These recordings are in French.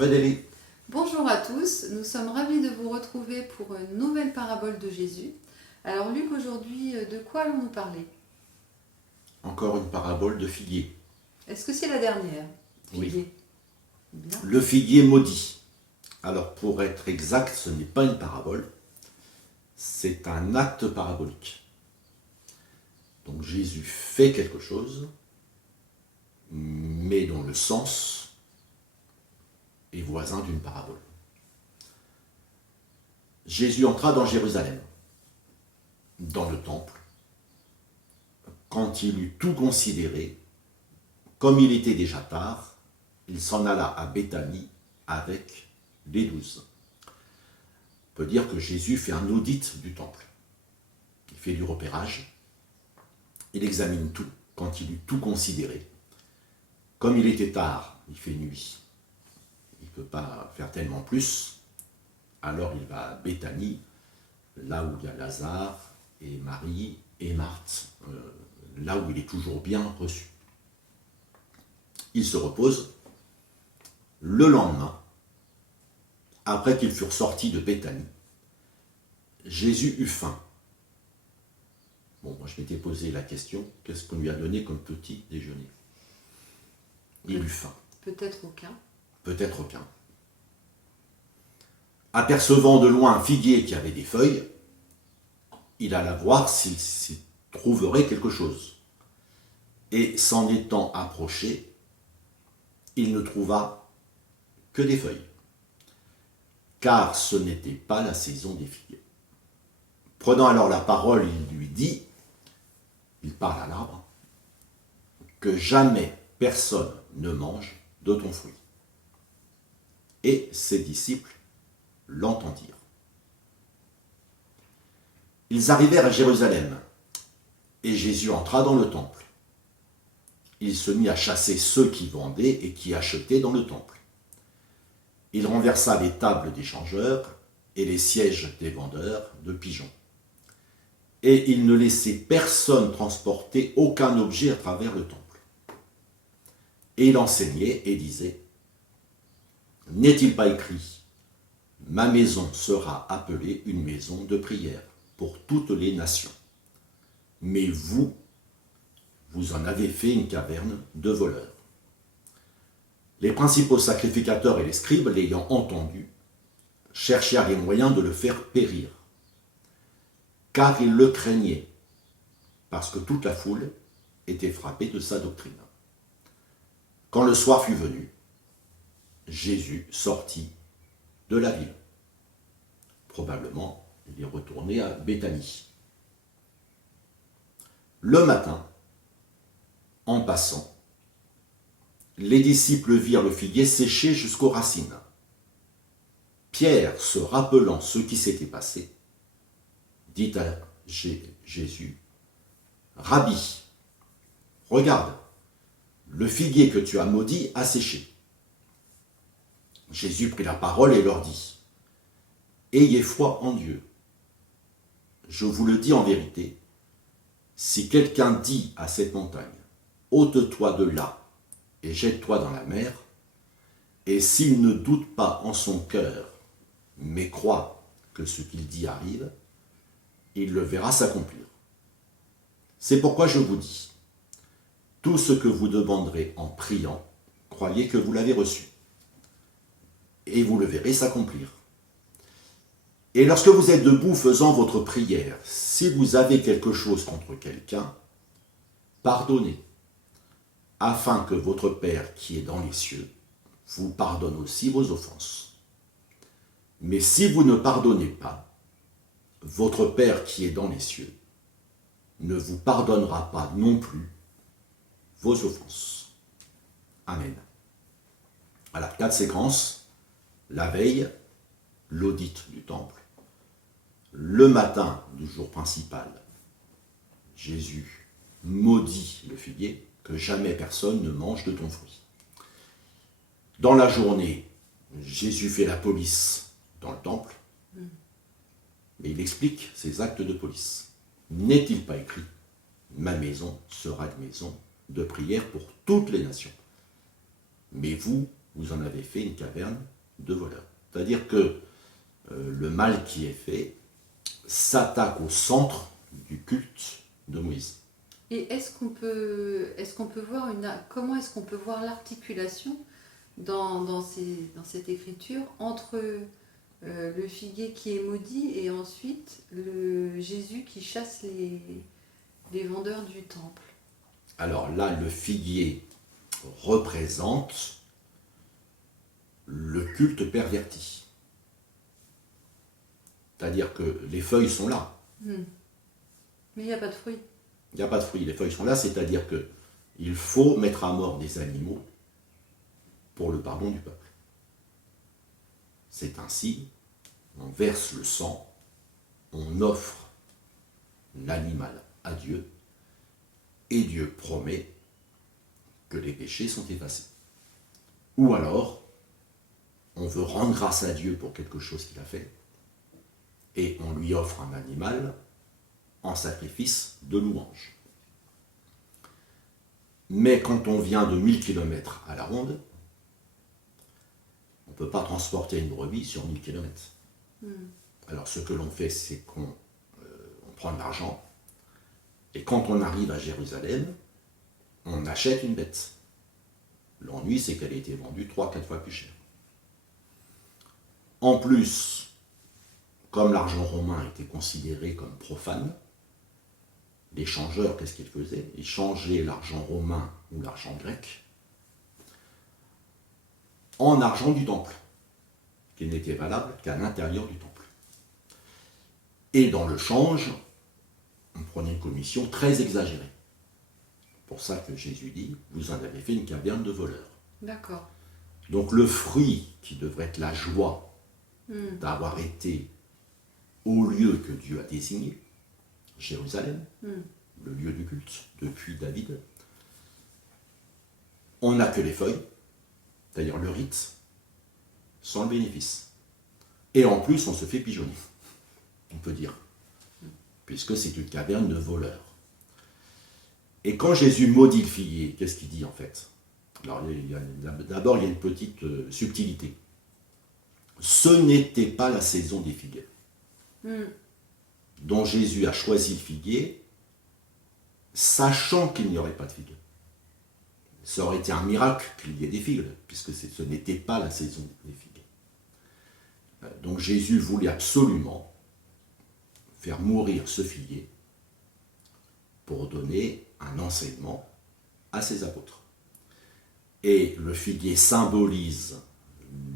Valérie. Bonjour à tous, nous sommes ravis de vous retrouver pour une nouvelle parabole de Jésus. Alors Luc, aujourd'hui, de quoi allons-nous parler? Encore une parabole de figuier. Est-ce que c'est la dernière? Oui. Figuier. Bien. Le figuier maudit. Alors pour être exact, ce n'est pas une parabole, c'est un acte parabolique. Donc Jésus fait quelque chose, mais dont le sens est voisin d'une parabole. Jésus entra dans Jérusalem, dans le temple. Quand il eut tout considéré, comme il était déjà tard, il s'en alla à Béthanie avec les 12. On peut dire que Jésus fait un audit du temple. Il fait du repérage, il examine tout quand il eut tout considéré. Comme il était tard, il fait nuit, il ne peut pas faire tellement plus, alors il va à Béthanie, là où il y a Lazare et Marie et Marthe, là où il est toujours bien reçu. Il se repose. Le lendemain, après qu'ils furent sortis de Béthanie, Jésus eut faim. Bon, moi je m'étais posé la question, qu'est-ce qu'on lui a donné comme petit déjeuner? Il eut faim. Peut-être aucun. Peut-être aucun. Apercevant de loin un figuier qui avait des feuilles, il alla voir s'il s'y trouverait quelque chose. Et s'en étant approché, il ne trouva que des feuilles, car ce n'était pas la saison des figues. Prenant alors la parole, il lui dit, il parle à l'arbre, que jamais personne ne mange de ton fruit. Et ses disciples l'entendirent. Ils arrivèrent à Jérusalem, et Jésus entra dans le temple. Il se mit à chasser ceux qui vendaient et qui achetaient dans le temple. Il renversa les tables des changeurs et les sièges des vendeurs de pigeons. Et il ne laissait personne transporter aucun objet à travers le temple. Et il enseignait et disait, « N'est-il pas écrit, ma maison sera appelée une maison de prière pour toutes les nations. Mais vous, vous en avez fait une caverne de voleurs. » Les principaux sacrificateurs et les scribes, l'ayant entendu, cherchèrent les moyens de le faire périr, car ils le craignaient, parce que toute la foule était frappée de sa doctrine. Quand le soir fut venu, Jésus sortit de la ville. Probablement, il est retourné à Béthanie. Le matin, en passant, les disciples virent le figuier séché jusqu'aux racines. Pierre, se rappelant ce qui s'était passé, dit à Jésus, « Rabbi, regarde, le figuier que tu as maudit a séché. » Jésus prit la parole et leur dit, « Ayez foi en Dieu. Je vous le dis en vérité, si quelqu'un dit à cette montagne, « Ôte-toi de là et jette-toi dans la mer », et s'il ne doute pas en son cœur, mais croit que ce qu'il dit arrive, il le verra s'accomplir. C'est pourquoi je vous dis, tout ce que vous demanderez en priant, croyez que vous l'avez reçu, et vous le verrez s'accomplir. Et lorsque vous êtes debout faisant votre prière, si vous avez quelque chose contre quelqu'un, pardonnez, afin que votre Père qui est dans les cieux vous pardonne aussi vos offenses. Mais si vous ne pardonnez pas, votre Père qui est dans les cieux ne vous pardonnera pas non plus vos offenses. Amen. Voilà, 4 séquences. La veille, l'audit du temple. Le matin du jour principal, Jésus maudit le figuier, que jamais personne ne mange de ton fruit. Dans la journée, Jésus fait la police dans le temple, mais il explique ses actes de police. N'est-il pas écrit, ma maison sera une maison de prière pour toutes les nations? Mais vous, vous en avez fait une caverne de voleurs. C'est-à-dire que le mal qui est fait s'attaque au centre du culte de Moïse. Et est-ce qu'on peut voir comment est-ce qu'on peut voir l'articulation dans cette écriture entre le figuier qui est maudit et ensuite le Jésus qui chasse les vendeurs du temple? Alors là, le figuier représente le culte perverti. C'est-à-dire que les feuilles sont là. Mais il n'y a pas de fruits. Il n'y a pas de fruits, les feuilles sont là, c'est-à-dire qu'il faut mettre à mort des animaux pour le pardon du peuple. C'est ainsi, on verse le sang, on offre l'animal à Dieu, et Dieu promet que les péchés sont effacés. Ou alors, on veut rendre grâce à Dieu pour quelque chose qu'il a fait, et on lui offre un animal en sacrifice de louange. Mais quand on vient de 1000 km à la ronde, on ne peut pas transporter une brebis sur 1000 km. Alors ce que l'on fait, c'est qu'on prend de l'argent, et quand on arrive à Jérusalem, on achète une bête. L'ennui, c'est qu'elle a été vendue 3-4 fois plus cher. En plus, comme l'argent romain était considéré comme profane, les changeurs, qu'est-ce qu'ils faisaient? Ils changeaient l'argent romain ou l'argent grec en argent du temple, qui n'était valable qu'à l'intérieur du temple. Et dans le change, on prenait une commission très exagérée. C'est pour ça que Jésus dit, vous en avez fait une caverne de voleurs. D'accord. Donc le fruit qui devrait être la joie d'avoir été au lieu que Dieu a désigné, Jérusalem, le lieu du culte, depuis David, on n'a que les feuilles, c'est-à-dire le rite, sans le bénéfice. Et en plus, on se fait pigeonner, on peut dire, puisque c'est une caverne de voleurs. Et quand Jésus maudit le figuier, qu'est-ce qu'il dit en fait? Alors, d'abord, il y a une petite subtilité. Ce n'était pas la saison des figues. Dont Jésus a choisi le figuier, sachant qu'il n'y aurait pas de figues. Ça aurait été un miracle qu'il y ait des figues, puisque ce n'était pas la saison des figues. Donc Jésus voulait absolument faire mourir ce figuier pour donner un enseignement à ses apôtres. Et le figuier symbolise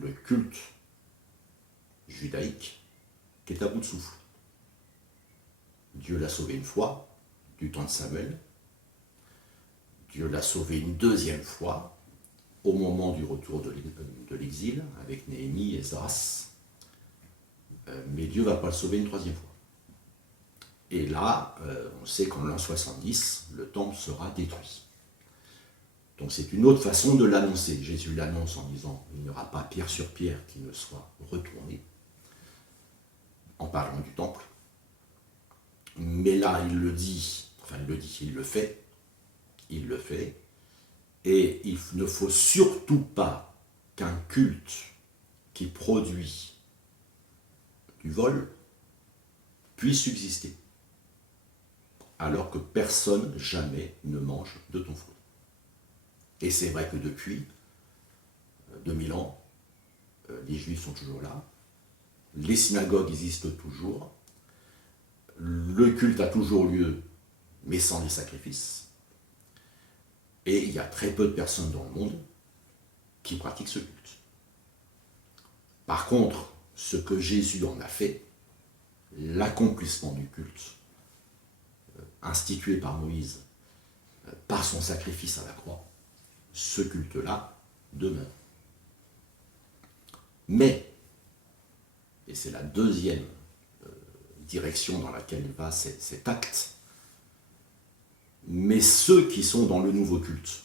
le culte judaïque qui est à bout de souffle. Dieu l'a sauvé une fois, du temps de Samuel. Dieu l'a sauvé une deuxième fois, au moment du retour de l'exil, avec Néhémie et Esdras. Mais Dieu ne va pas le sauver une troisième fois. Et là, on sait qu'en l'an 70, le temple sera détruit. Donc c'est une autre façon de l'annoncer. Jésus l'annonce en disant il n'y aura pas pierre sur pierre qui ne soit retournée, en parlant du temple. Mais là, il le fait, et il ne faut surtout pas qu'un culte qui produit du vol puisse subsister, alors que personne jamais ne mange de ton fruit. Et c'est vrai que depuis 2000 ans, les Juifs sont toujours là, les synagogues existent toujours, le culte a toujours lieu, mais sans les sacrifices. Et il y a très peu de personnes dans le monde qui pratiquent ce culte. Par contre, ce que Jésus en a fait, l'accomplissement du culte, institué par Moïse, par son sacrifice à la croix, ce culte-là demeure. Mais, et c'est la deuxième direction dans laquelle va cet acte, mais ceux qui sont dans le nouveau culte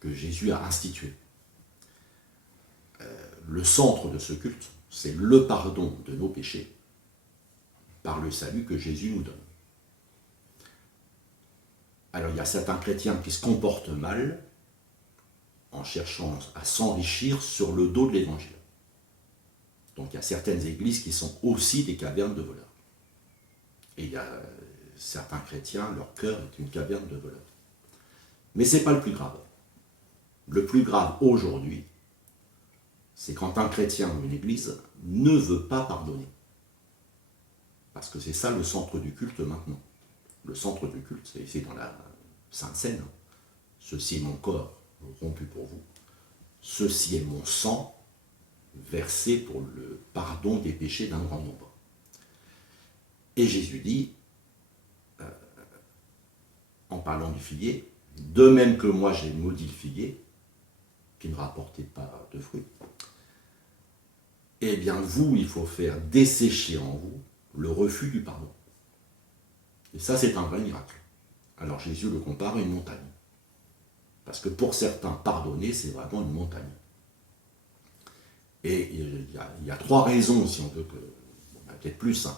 que Jésus a institué, le centre de ce culte, c'est le pardon de nos péchés par le salut que Jésus nous donne. Alors il y a certains chrétiens qui se comportent mal en cherchant à s'enrichir sur le dos de l'évangile. Donc il y a certaines églises qui sont aussi des cavernes de voleurs. Et il y a certains chrétiens, leur cœur est une caverne de voleurs. Mais ce n'est pas le plus grave. Le plus grave aujourd'hui, c'est quand un chrétien ou une église ne veut pas pardonner. Parce que c'est ça le centre du culte maintenant. Le centre du culte, c'est dans la Sainte Seine. Ceci est mon corps rompu pour vous. Ceci est mon sang versé pour le pardon des péchés d'un grand nombre. Et Jésus dit, en parlant du figuier, de même que moi j'ai maudit le figuier, qui ne rapportait pas de fruits, eh bien vous, il faut faire dessécher en vous le refus du pardon. Et ça, c'est un vrai miracle. Alors Jésus le compare à une montagne. Parce que pour certains, pardonner, c'est vraiment une montagne. Et il y a trois raisons, si on veut que... Bon, peut-être plus, hein,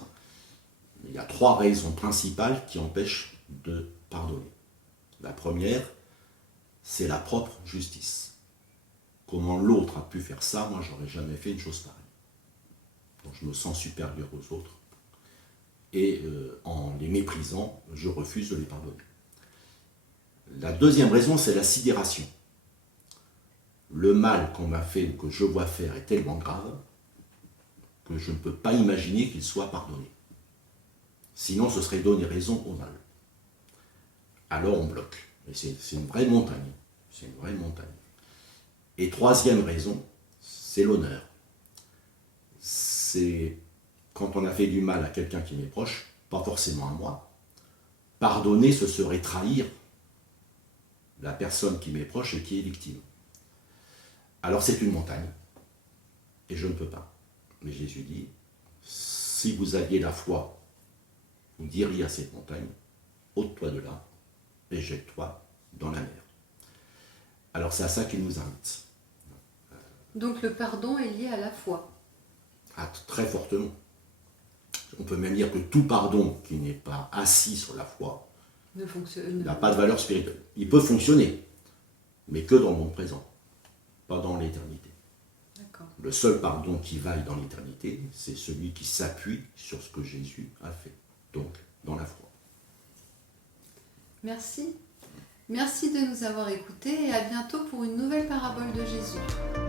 mais il y a trois raisons principales qui empêchent de pardonner. La première, c'est la propre justice. Comment l'autre a pu faire ça, moi, j'aurais jamais fait une chose pareille. Donc je me sens supérieur aux autres. Et en les méprisant, je refuse de les pardonner. La deuxième raison, c'est la sidération. Le mal qu'on m'a fait ou que je vois faire est tellement grave que je ne peux pas imaginer qu'il soit pardonné. Sinon, ce serait donner raison au mal. Alors on bloque. Et c'est une vraie montagne. C'est une vraie montagne. Et troisième raison, c'est l'honneur. C'est quand on a fait du mal à quelqu'un qui m'est proche, pas forcément à moi. Pardonner, ce serait trahir la personne qui m'est proche et qui est victime. Alors c'est une montagne, et je ne peux pas. Mais Jésus dit, si vous aviez la foi, vous diriez à cette montagne, ôte-toi de là, et jette-toi dans la mer. Alors c'est à ça qu'il nous invite. Donc le pardon est lié à la foi. Ah, très fortement. On peut même dire que tout pardon qui n'est pas assis sur la foi n'a pas de valeur spirituelle. Il peut fonctionner, mais que dans le monde présent, pas dans l'éternité. D'accord. Le seul pardon qui vaille dans l'éternité, c'est celui qui s'appuie sur ce que Jésus a fait, donc dans la foi. Merci. Merci de nous avoir écoutés et à bientôt pour une nouvelle parabole de Jésus.